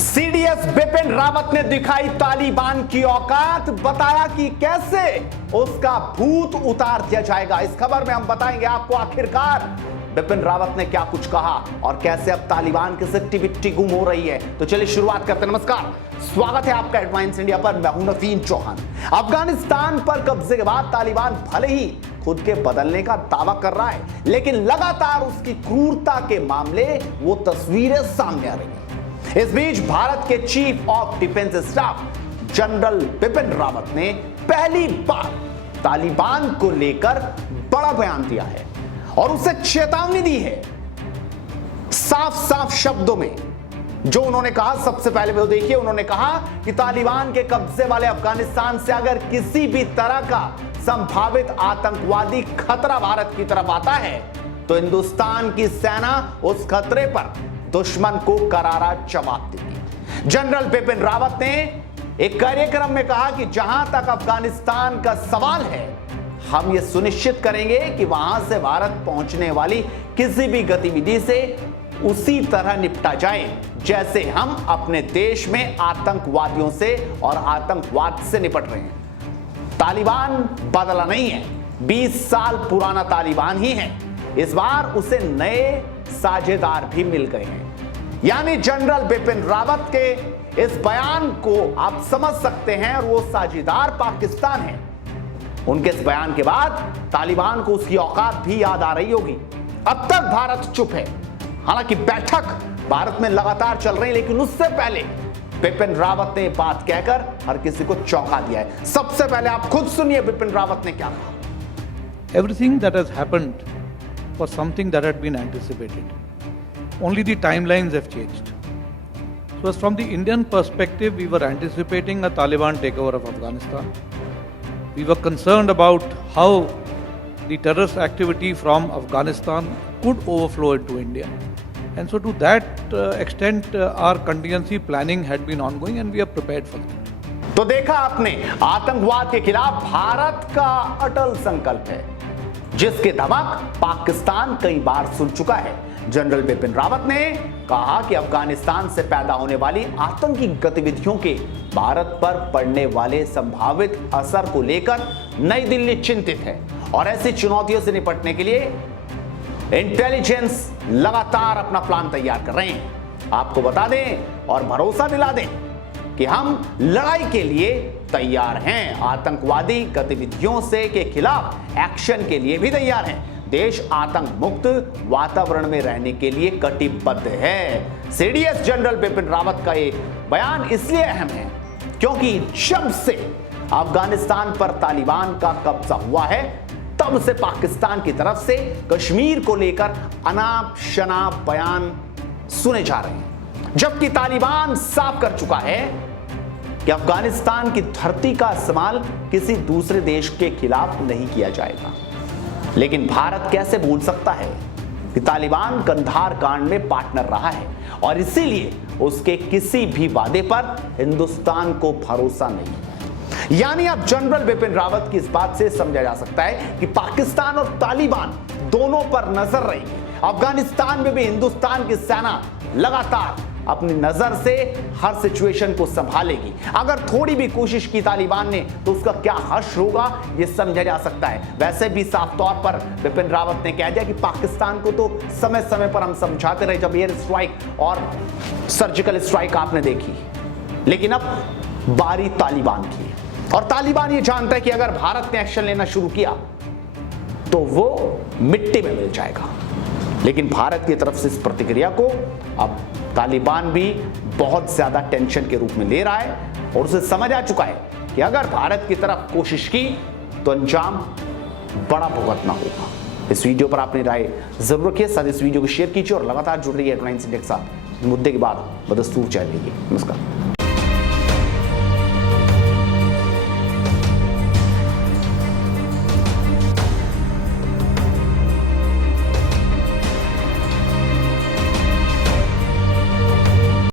CDS Bipin Rawat ने दिखाई तालिबान की औकात, बताया कि कैसे उसका भूत उतार दिया जाएगा। इस खबर में हम बताएंगे आपको आखिरकार बिपिन रावत ने क्या कुछ कहा और कैसे अब तालिबान की सिट्टी बिट्टी गुम हो रही है। तो चलिए शुरुआत करते हैं। नमस्कार, स्वागत है आपका हेडलाइंस इंडिया पर। मैं हूं नवीन चौहान। अफगानिस्तान पर कब्जे के बाद तालिबान भले ही खुद के बदलने का दावा कर रहा है, लेकिन लगातार उसकी क्रूरता के मामले वो तस्वीरें सामने आ रही हैं। इस बीच भारत के chief of defence staff general Bipin Rawat ने पहली बार तालिबान को लेकर बड़ा बयान दिया है और उसे चेतावनी दी है साफ साफ शब्दों में। जो उन्होंने कहा, सबसे पहले वो देखिए, उन्होंने कहा कि तालिबान के कब्जे वाले अफगानिस्तान से अगर किसी भी तरह का संभावित आतंकवादी खतरा भारत की तरफ आता है तो हिंदुस्तान की सेना उस खतरे पर दुश्मन को करारा जवाब देगी। जनरल बिपिन रावत ने एक कार्यक्रम में कहा कि जहां तक अफगानिस्तान का सवाल है, हम यह सुनिश्चित करेंगे कि वहां से भारत पहुंचने वाली किसी भी गतिविधि से उसी तरह निपटा जाए जैसे हम अपने देश में आतंकवादियों से और आतंकवाद से निपट रहे हैं। तालिबान बदला नहीं है, 20 साल पुराना तालिबान ही है। इस बार उसे नए साझेदार भी मिल गए हैं। यानी जनरल बिपिन रावत के इस बयान को आप समझ सकते हैं, और वो साझेदार पाकिस्तान है। उनके इस बयान के बाद तालिबान को उसकी औकात भी याद आ रही होगी। अब तक भारत चुप है, हालांकि बैठक भारत में लगातार चल रही है, लेकिन उससे पहले बिपिन रावत ने बात कहकर हर किसी को चौंका दिया है। सबसे पहले आप खुद सुनिए बिपिन रावत ने क्या कहा। Everything that has happened was something that had been anticipated. Only the timelines have changed. So as from the Indian perspective, we were anticipating a Taliban takeover of Afghanistan. We were concerned about how the terrorist activity from Afghanistan could overflow into India. And so to that extent, our contingency planning had been ongoing and we are prepared for that. तो देखा आपने, आतंकवाद के खिलाफ भारत का अटल संकल्प है, जिसके धमक पाकिस्तान कई बार सुन चुका है। जनरल बिपिन रावत ने कहा कि अफगानिस्तान से पैदा होने वाली आतंकी गतिविधियों के भारत पर पड़ने वाले संभावित असर को लेकर नई दिल्ली चिंतित है और ऐसी चुनौतियों से निपटने के लिए इंटेलिजेंस लगातार अपना प्लान तैयार कर रहे हैं। आपको बता दें और भरोसा दिला दें कि हम लड़ाई के लिए तैयार हैं, आतंकवादी गतिविधियों से के खिलाफ एक्शन के लिए भी तैयार हैं। देश आतंक मुक्त वातावरण में रहने के लिए कटिबद्ध है। सीडीएस जनरल बिपिन रावत का ये बयान इसलिए अहम है क्योंकि जब से अफगानिस्तान पर तालिबान का कब्जा हुआ है, तब से पाकिस्तान की तरफ से कश्मीर को लेकर अनाप शनाप बयान सुने जा रहे हैं, जबकि तालिबान साफ कर चुका है कि अफगानिस्तान की धरती का इस्तेमाल किसी दूसरे देश के खिलाफ नहीं किया जाएगा। लेकिन भारत कैसे भूल सकता है कि तालिबान कंधार कांड में पार्टनर रहा है और इसीलिए उसके किसी भी वादे पर हिंदुस्तान को भरोसा नहीं। यानी अब जनरल बिपिन रावत की इस बात से समझा जा सकता है कि पाकिस्तान और तालिबान दोनों पर नजर रही है। अफगानिस्तान में भी हिंदुस्तान की सेना लगातार अपनी नजर से हर सिचुएशन को संभालेगी। अगर थोड़ी भी कोशिश की तालिबान ने तो उसका क्या हश्र होगा यह समझा जा सकता है। वैसे भी साफ तौर पर बिपिन रावत ने कह दिया कि पाकिस्तान को तो समय समय पर हम समझाते रहे, जब एयर स्ट्राइक और सर्जिकल स्ट्राइक आपने देखी, लेकिन अब बारी तालिबान की है और तालिबान ये जानता है कि अगर भारत ने एक्शन लेना शुरू किया तो वो मिट्टी में मिल जाएगा। लेकिन भारत की तरफ से इस प्रतिक्रिया को अब तालिबान भी बहुत ज्यादा टेंशन के रूप में ले रहा है और उसे समझ आ चुका है कि अगर भारत की तरफ कोशिश की तो अंजाम बड़ा भुगतना होगा। इस वीडियो पर अपनी राय जरूर रखिए, साथ इस वीडियो को शेयर कीजिए और लगातार जुड़ रहिए हेडलाइंस इंडिया के साथ। मुद्दे के बाद बदस्तूर चल रही है। नमस्कार।